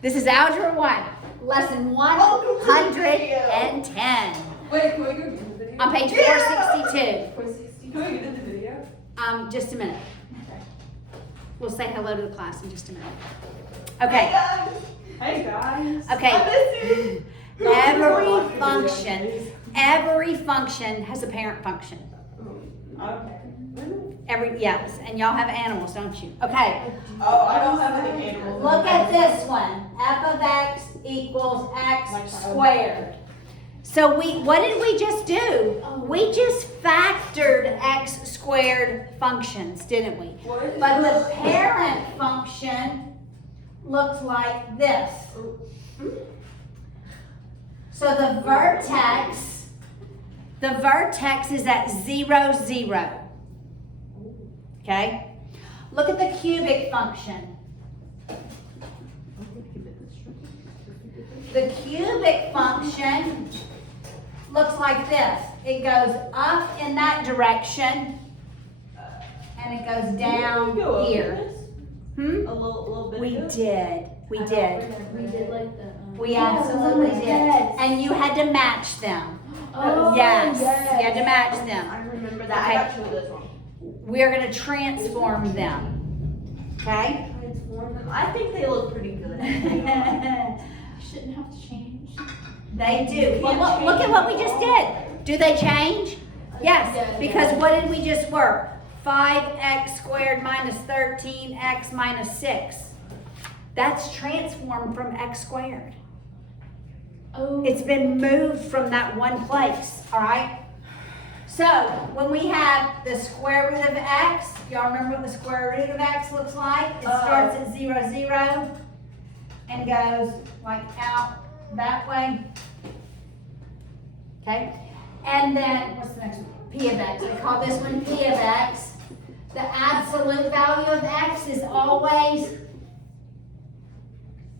This is Algebra 1, lesson 110. Wait, can we go get the video? On page 462. 460. Can we get the video? Just a minute. Okay. We'll say hello to the class in just a minute. Okay. Hey guys. Okay. I miss you. Every function has a parent function. Okay. Yes, and y'all have animals, don't you? Okay. Oh, I don't have any animals. Look at this one. F of x equals x squared. So what did we just do? We just factored x squared functions, didn't we? But the parent function looks like this. So the vertex is at 0, 0. Okay? Look at the cubic function. The cubic function looks like this. It goes up in that direction and it goes down here. A little bit. We did. We did. We did like the. We absolutely did. And you had to match them. Oh, Yes. You had to match I them. remember that. Okay. I got you with this one. We're going to transform them. Okay? Transform them. I think they look pretty good. Shouldn't have to change. They do. Well, look at what we just did. Do they change? Yes, because what did we just work? 5x squared minus 13x minus 6. That's transformed from x squared. Oh. It's been moved from that one place, all right? So, when we have the square root of x, y'all remember what the square root of x looks like? It starts at 0, 0 and goes like out that way. Okay? And then, what's the next one? P of x. We call this one P of x. The absolute value of x is always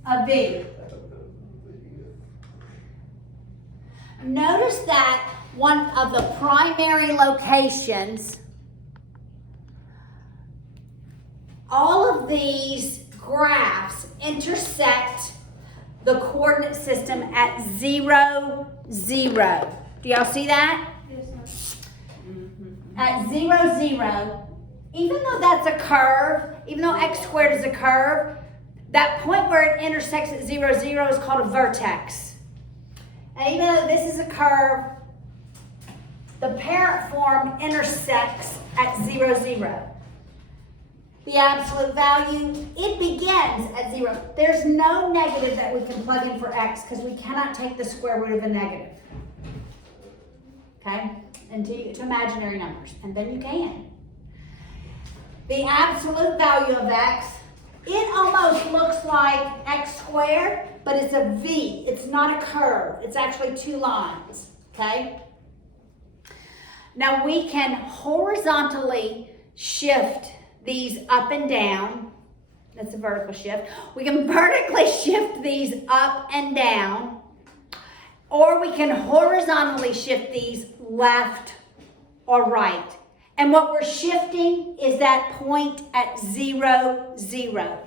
a v. Notice that one of the primary locations, all of these graphs intersect the coordinate system at 0, 0. Do y'all see that? Yes, At 0, 0, even though that's a curve, even though x squared is a curve, that point where it intersects at 0, 0 is called a vertex. And even though this is a curve, the parent form intersects at 0, 0. The absolute value, it begins at 0. There's no negative that we can plug in for x because we cannot take the square root of a negative. Okay? Until you get to imaginary numbers, and then you can. The absolute value of x, it almost looks like x squared, but it's a V. It's not a curve. It's actually two lines, okay? Now we can horizontally shift these up and down. That's a vertical shift. We can vertically shift these up and down, or we can horizontally shift these left or right. And what we're shifting is that point at 0, 0.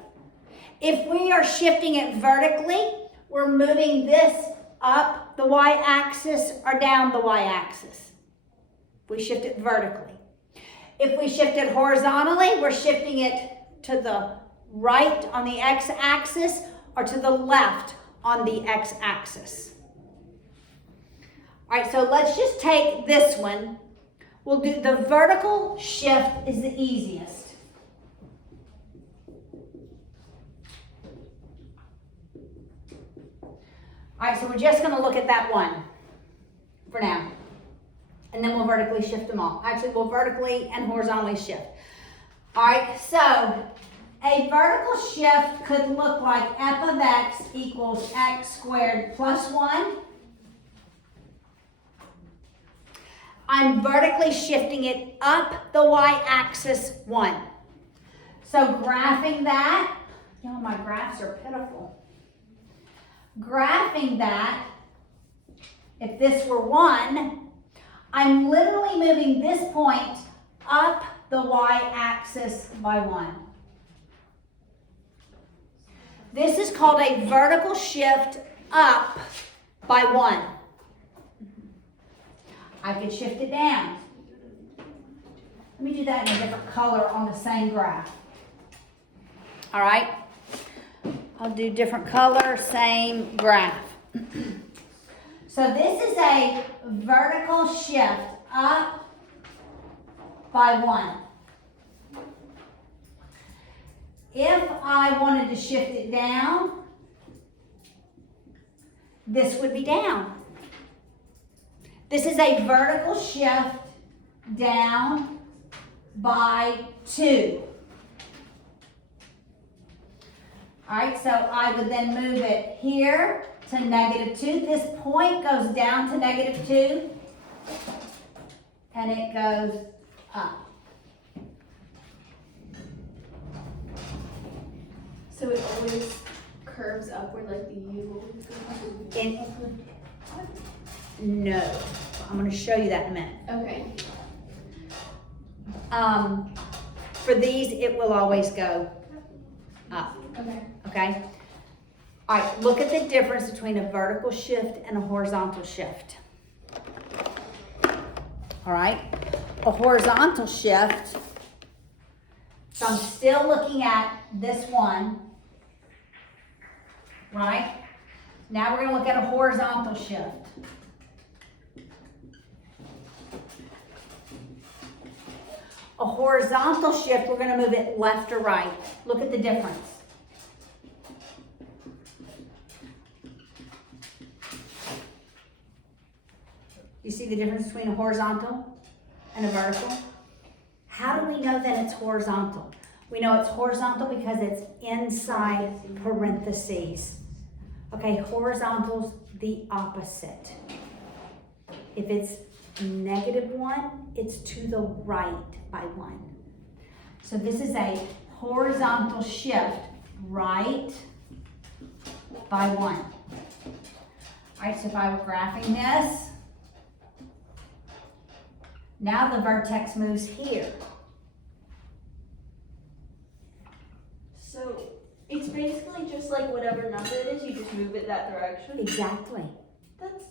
If we are shifting it vertically, we're moving this up the y-axis or down the y-axis. We shift it vertically. If we shift it horizontally, we're shifting it to the right on the x-axis or to the left on the x-axis. All right, so let's just take this one. We'll do the vertical shift is the easiest. All right, so we're just going to look at that one for now. And then we'll vertically shift them all. Actually, we'll vertically and horizontally shift. All right, so a vertical shift could look like f of x equals x squared plus 1. I'm vertically shifting it up the y-axis 1. So graphing that, my graphs are pitiful. Graphing that, if this were 1, I'm literally moving this point up the y-axis by 1. This is called a vertical shift up by 1. I could shift it down. Let me do that in a different color on the same graph. All right? I'll do different color, same graph. So this is a vertical shift up by 1. If I wanted to shift it down, this would be down. This is a vertical shift down by 2. All right, so I would then move it here to -2. This point goes down to -2, and it goes up. So it always curves upward like the U always goes upward? No, I'm going to show you that in a minute. Okay. For these, it will always go up, Okay. okay? All right, look at the difference between a vertical shift and a horizontal shift. All right, a horizontal shift, so I'm still looking at this one, right? Now we're gonna look at a horizontal shift. A horizontal shift, we're gonna move it left or right. Look at the difference. You see the difference between a horizontal and a vertical? How do we know that it's horizontal? We know it's horizontal because it's inside parentheses. Okay, horizontal's the opposite. If it's -1, it's to the right by 1. So this is a horizontal shift right by 1. All right, so if I were graphing this, now the vertex moves here. So it's basically just like whatever number it is, you just move it that direction. Exactly, That's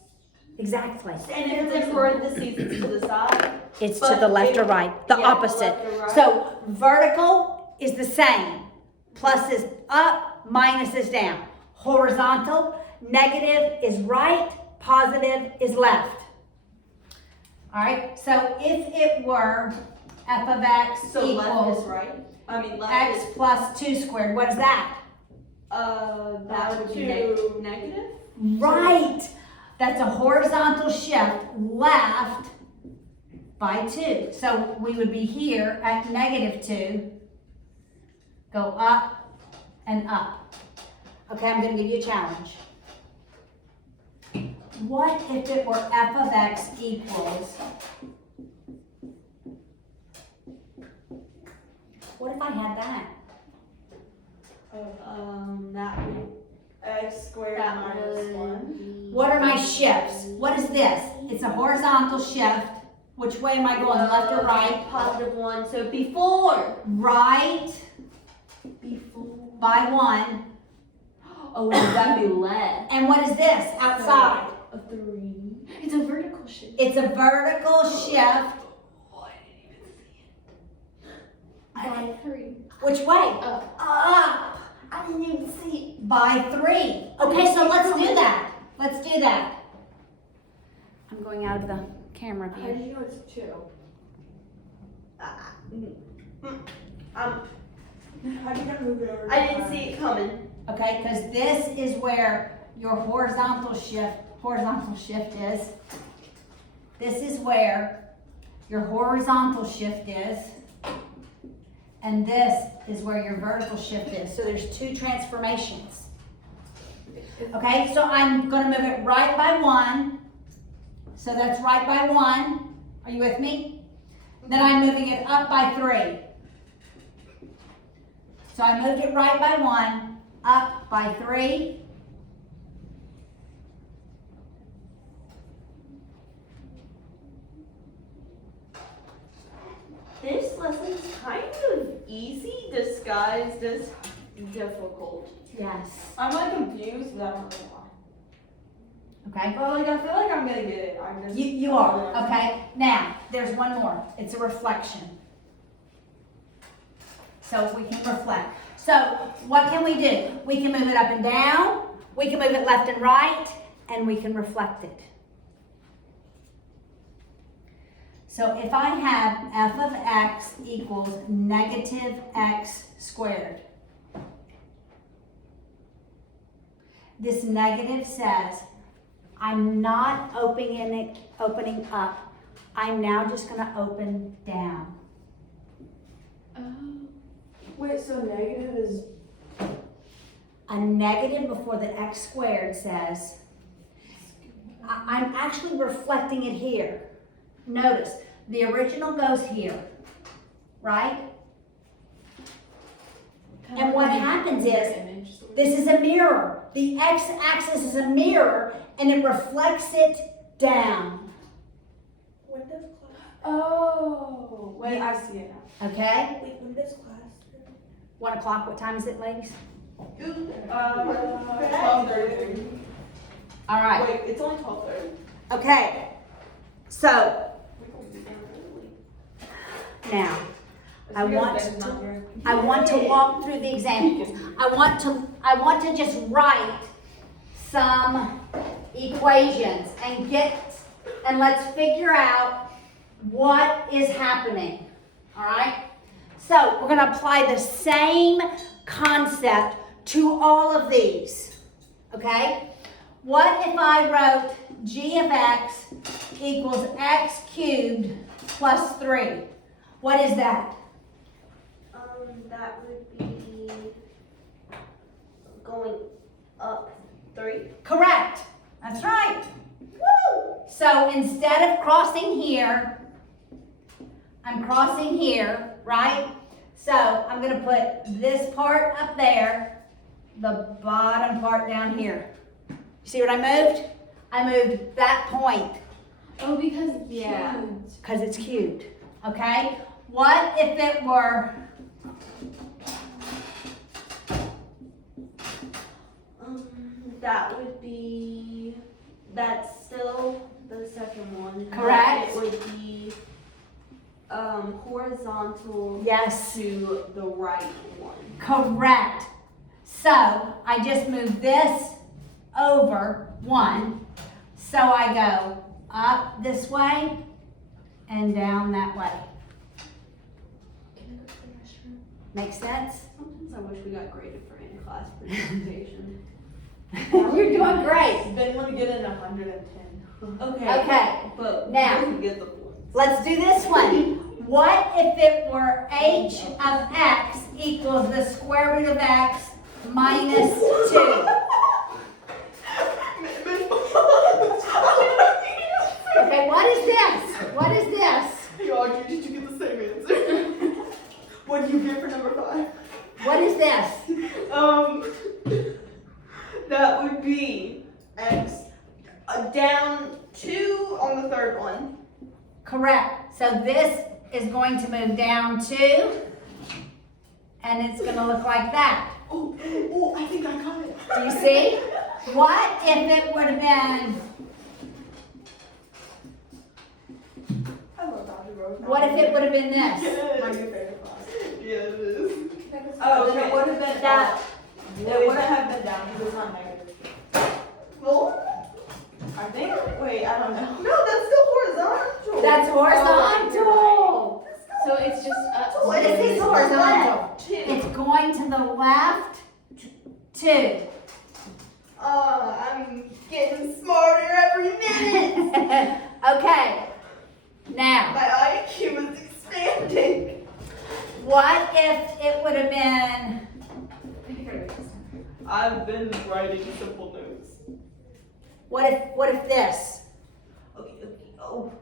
exactly. and if it's in parentheses, it's to the side. It's to But the left or it- right, the yeah, opposite. left or right. So vertical is the same. Plus is up, minus is down. Horizontal, negative is right, positive is left. All right, so if it were f of x So left is equals right. I mean left x is plus 2 squared, what is that? that would be negative. Right, that's a horizontal shift left by 2. So we would be here at -2, go up and up. Okay, I'm gonna give you a challenge. What if it were f of x equals, what if I had that? That would x squared That minus would 1. be- What are my shifts? What is this? It's a horizontal shift. Which way am I going, left or right? +1. So before. Right Before. by 1. Oh, that'd be left. And what is this outside? A 3. It's a vertical shift. It's a vertical shift. Oh, I didn't even see it. By 3. Which way? Up. Up I didn't even see it. by 3. Okay, so let's do that. Let's do that. I'm going out of the camera How view. did you know it's 2? How do you not move it over? I didn't see it coming. Okay, because this is where your horizontal shift is. This is where your horizontal shift is. And this is where your vertical shift is. So there's 2 transformations. Okay, so I'm gonna move it right by 1. So that's right by 1. Are you with me? Then I'm moving it up by 3. So I moved it right by 1, up by 3. This lesson's kind of easy disguised as difficult. Yes. I'm like confused, but I don't know why. Okay. But like I feel like I'm gonna get it. I'm just. You are, okay? Now, there's one more. It's a reflection. So we can reflect. So what can we do? We can move it up and down, we can move it left and right, and we can reflect it. So if I have f of x equals negative x squared, this negative says I'm not opening up. I'm now just going to open down. Oh. Wait, so negative is. A negative before the x squared says I'm actually reflecting it here. Notice, the original goes here, right? And what happens is, this is a mirror. The x-axis is a mirror, and it reflects it down. When does class? Oh. Wait, I see it now. Okay? Wait, when does class? 1 o'clock, what time is it, ladies? 12:30. All right. Wait, it's only 12:30. Okay. So, now, I want to walk through the examples. I want to just write some equations and let's figure out what is happening. All right? So, we're going to apply the same concept to all of these. Okay? What if I wrote g of x equals x cubed plus 3? What is that? That would be going up 3. Correct. That's right. Woo! So instead of crossing here, I'm crossing here, right? So I'm going to put this part up there, the bottom part down here. See what I moved? I moved that point Oh, because it's Yeah. cubed. because it's cubed. Okay? What if it were That would be, that's still the second one. but Correct. It would be horizontal yes? to the right one. Correct. So I just moved this over 1. So I go up this way and down that way. Can I go to the restroom? Make sense? Sometimes I wish we got graded for in-class presentation. You're doing great. Ben would get an 110. Okay, But now- we can get the points. let's do this one. What if it were h of x equals the square root of x minus 2? Okay, what is this? What is this? Hey, Audrey, did you get the same answer? What do you get for number 5? What is this? That would be x down 2 on the third one. Correct. So this is going to move down 2, and it's going to look like that. Oh, I think I got it. Do you see? What if it would have been, I love algebra. what if it would have been this? My new favorite class. Yeah, it is. Oh, Then it would have been That- It would have been down because it's not negative. Well, I think. Wait, I don't know. No, that's still horizontal. That's horizontal. So it's just up. What is this horizontal? 2. It's going to the left 2. I'm getting smarter every minute. Okay. Now, My IQ is expanding. what if it would have been, I've been writing simple notes. what if this? Okay. Oh,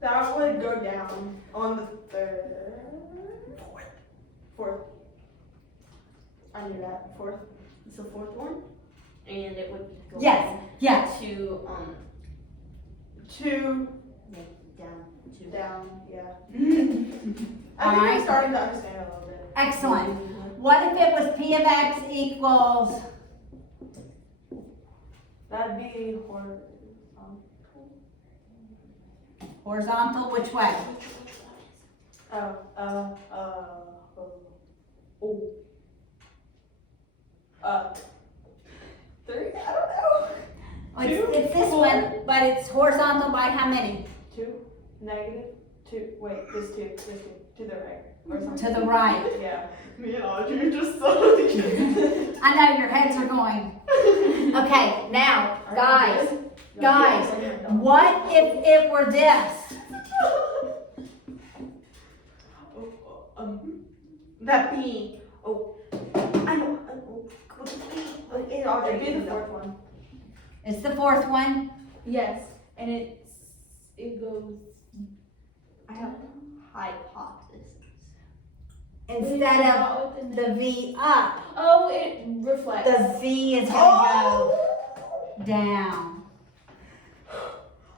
That would go down on the fourth. I knew that. Fourth. it's the fourth one, and it would go Yes, yes. to 2 down to down. Yeah. I All think right. I'm starting to understand a little bit. Excellent. What if it was P of X equals, That'd be horizontal, which way? Three? I don't know. It's this one, but it's horizontal by how many? 2, negative 2. Wait, this 2, to the right. Or something. To the right. Yeah. Me and Audrey are just so together. I know your heads are going. Okay, now, guys, what if it were this? That B. Oh, I know. It's Audrey. It'd be the fourth one. It's the fourth one. Yes, and it goes. I have hypothesis. Instead of the V up, Oh, it reflects. the V is gonna go down.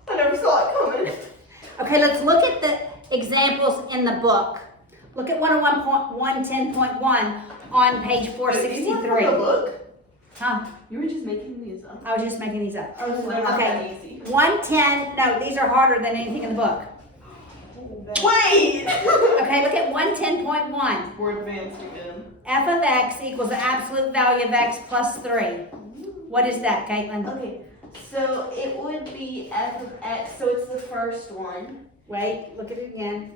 I never saw it coming. Okay, let's look at the examples in the book. Look at 101.110.1 on page 463. Look. Huh? You were just making these up. I was just making these up. Oh, so they're not Okay. that easy. 110, no, these are harder than anything in the book. Wait! Okay, look at 110.1. We're advanced again. F of X equals the absolute value of X plus 3. What is that, Caitlin? Okay, so it would be f of x. So it's the first one. Wait, look at it again.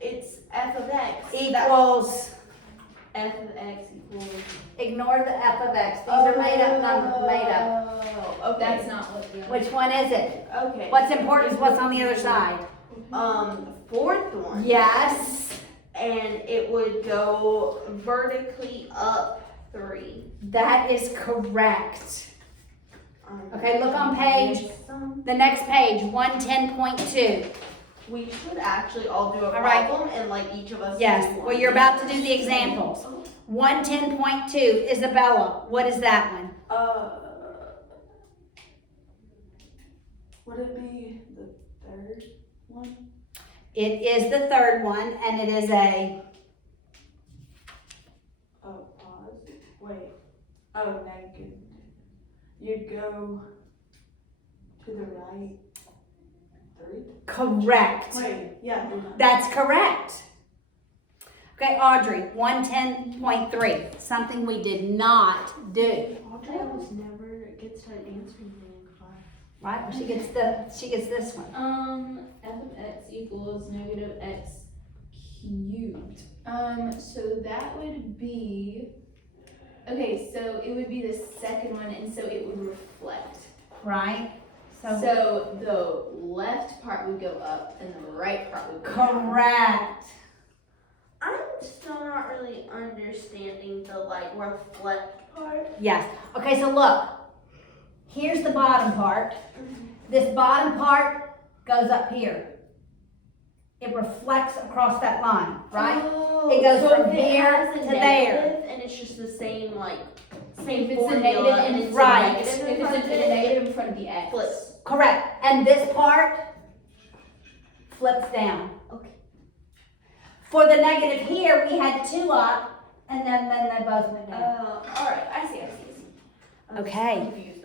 It's f of x. Equals, F of x equals. ignore the F of X. These are made up numbers, made up. Oh, okay. That's not what the other. Which one is it? Okay. What's important is what's on the other side. Fourth one. Yes, And it would go vertically up 3. that is correct. Okay, look on page, the next page, 110.2. We should actually all do a All right. problem and like each of us. Yes, do one. well, you're about to do the examples. 110.2, Isabella, what is that one? Would it be the third one? It is the third one, and it is a, Oh, pause. Wait. Oh, negative. You'd go to the right. 3? correct. Wait, yeah. you're done. That's correct. Okay, Audrey, 110.3, something we did not do. Audrey almost never gets to answer me in class. Right, well, she gets this one. F of x equals negative x cubed. So that would be. Okay, so it would be the second one, and so it would reflect. Right? So the left part would go up, and the right part would go down. Correct. I'm still not really understanding the like reflect part. Yes. Okay, so look. Here's the bottom part. This bottom part goes up here. It reflects across that line, right? Oh, It goes so from if it here has a to negative and it's just the same same If it's a formula negative and and it's right. a negative If in it's front a of it, negative in front of the x. flips. Correct. And this part flips down. Okay. For the negative here, we had 2 up, and then they both went down. All right. I see. Okay. Confused.